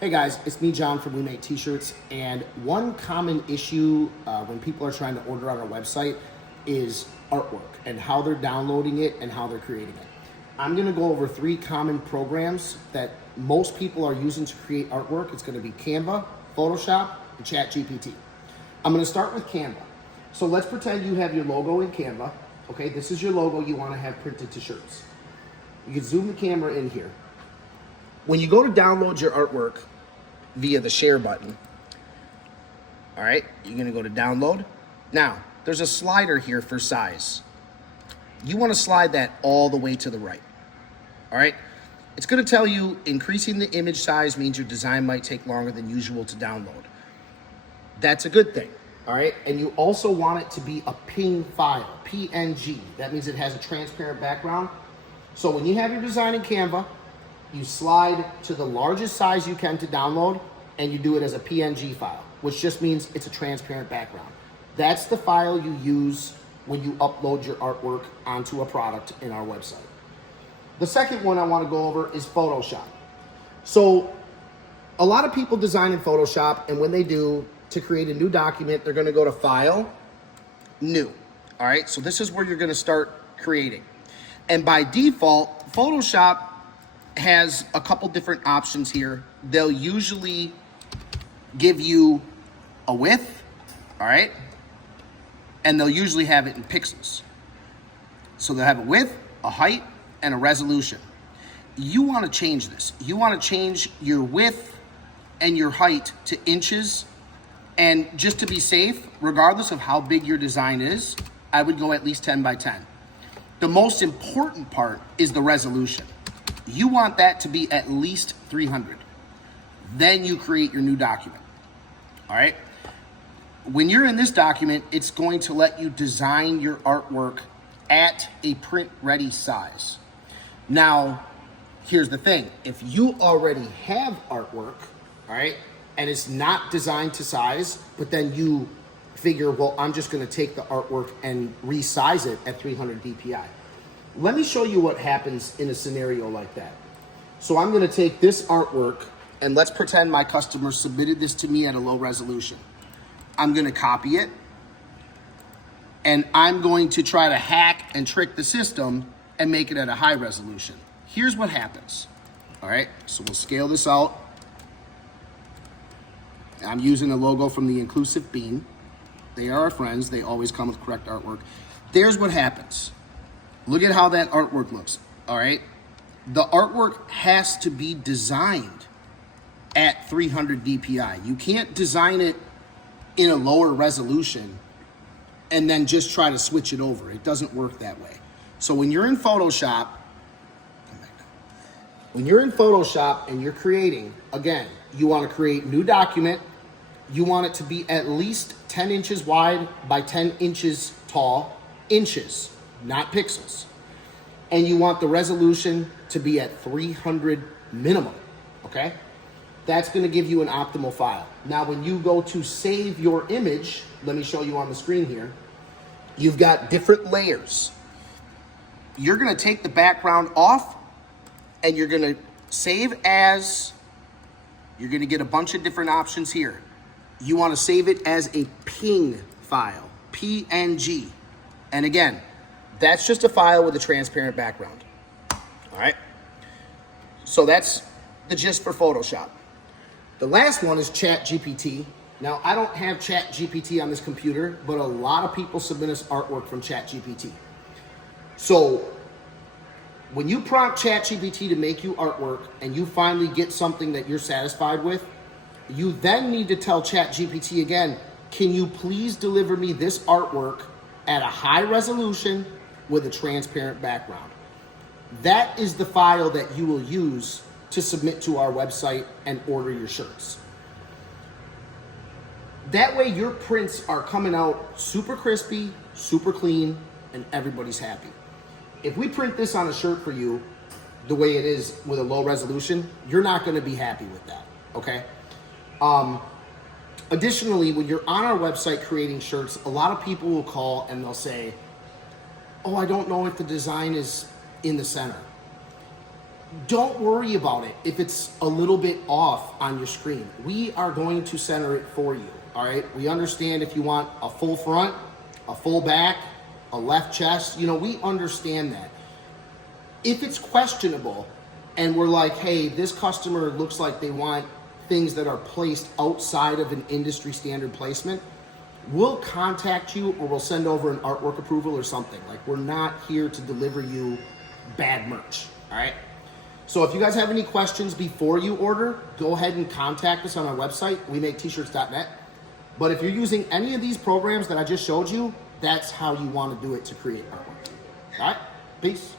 Hey guys, it's me, John from We Make T-Shirts, and one common issue when people are trying to order on our website is artwork and how they're downloading it and how they're creating it. I'm gonna go over 3 common programs that most people are using to create artwork. It's gonna be Canva, Photoshop, and Chat GPT. I'm gonna start with Canva. So let's pretend you have your logo in Canva. Okay, this is your logo you wanna have printed to shirts. You can zoom the camera in here. When you go to download your artwork via the share button, all right, you're gonna go to download. Now, there's a slider here for size. You wanna slide that all the way to the right, all right? It's gonna tell you increasing the image size means your design might take longer than usual to download. That's a good thing, all right? And you also want it to be a PNG file, PNG. That means it has a transparent background. So when you have your design in Canva, you slide to the largest size you can to download, and you do it as a PNG file, which just means it's a transparent background. That's the file you use when you upload your artwork onto a product in our website. The second one I want to go over is Photoshop. So a lot of people design in Photoshop, and when they do, to create a new document, they're going to go to File, New. All right, so this is where you're going to start creating. And by default, Photoshop has a couple different options here. They'll usually give you a width, all right? And they'll usually have it in pixels. So they'll have a width, a height, and a resolution. You want to change this. You want to change your width and your height to inches. And just to be safe, regardless of how big your design is, I would go at least 10 by 10. The most important part is the resolution. You want that to be at least 300. Then you create your new document, all right? When you're in this document, it's going to let you design your artwork at a print-ready size. Now, here's the thing. If you already have artwork, all right, and it's not designed to size, but then you figure, well, I'm just gonna take the artwork and resize it at 300 DPI. Let me show you what happens in a scenario like that. So I'm gonna take this artwork, and let's pretend my customer submitted this to me at a low resolution. I'm gonna copy it, and I'm going to try to hack and trick the system and make it at a high resolution. Here's what happens, all right? So we'll scale this out. I'm using the logo from the Inclusive Bean. They are our friends. They always come with correct artwork. There's what happens. Look at how that artwork looks, all right? The artwork has to be designed at 300 DPI. You can't design it in a lower resolution and then just try to switch it over. It doesn't work that way. So when you're in Photoshop, and you're creating, again, you want to create new document. You want it to be at least 10 inches wide by 10 inches tall, inches, not pixels. And you want the resolution to be at 300 minimum, okay? That's gonna give you an optimal file. Now, when you go to save your image, let me show you on the screen here, you've got different layers. You're gonna take the background off, and you're gonna save as, you're gonna get a bunch of different options here. You wanna save it as a PNG file, PNG. And again, that's just a file with a transparent background, all right? So that's the gist for Photoshop. The last one is Chat GPT. Now, I don't have Chat GPT on this computer, but a lot of people submit us artwork from Chat GPT. So when you prompt Chat GPT to make you artwork and you finally get something that you're satisfied with, you then need to tell Chat GPT again, can you please deliver me this artwork at a high resolution with a transparent background? That is the file that you will use to submit to our website and order your shirts. That way your prints are coming out super crispy, super clean, and everybody's happy. If we print this on a shirt for you the way it is with a low resolution, you're not gonna be happy with that, okay? Additionally, when you're on our website creating shirts, a lot of people will call and they'll say, oh, I don't know if the design is in the center. don't worry about it if it's a little bit off on your screen. We are going to center it for you, all right? We understand if you want a full front, a full back, a left chest, you know, we understand that. If it's questionable and we're like, hey, this customer looks like they want things that are placed outside of an industry standard placement, we'll contact you or we'll send over an artwork approval or something. Like, we're not here to deliver you bad merch, all right? So if you guys have any questions before you order, go ahead and contact us on our website, wemaketshirts.net. But if you're using any of these programs that I just showed you, that's how you want to do it to create artwork. All right, peace.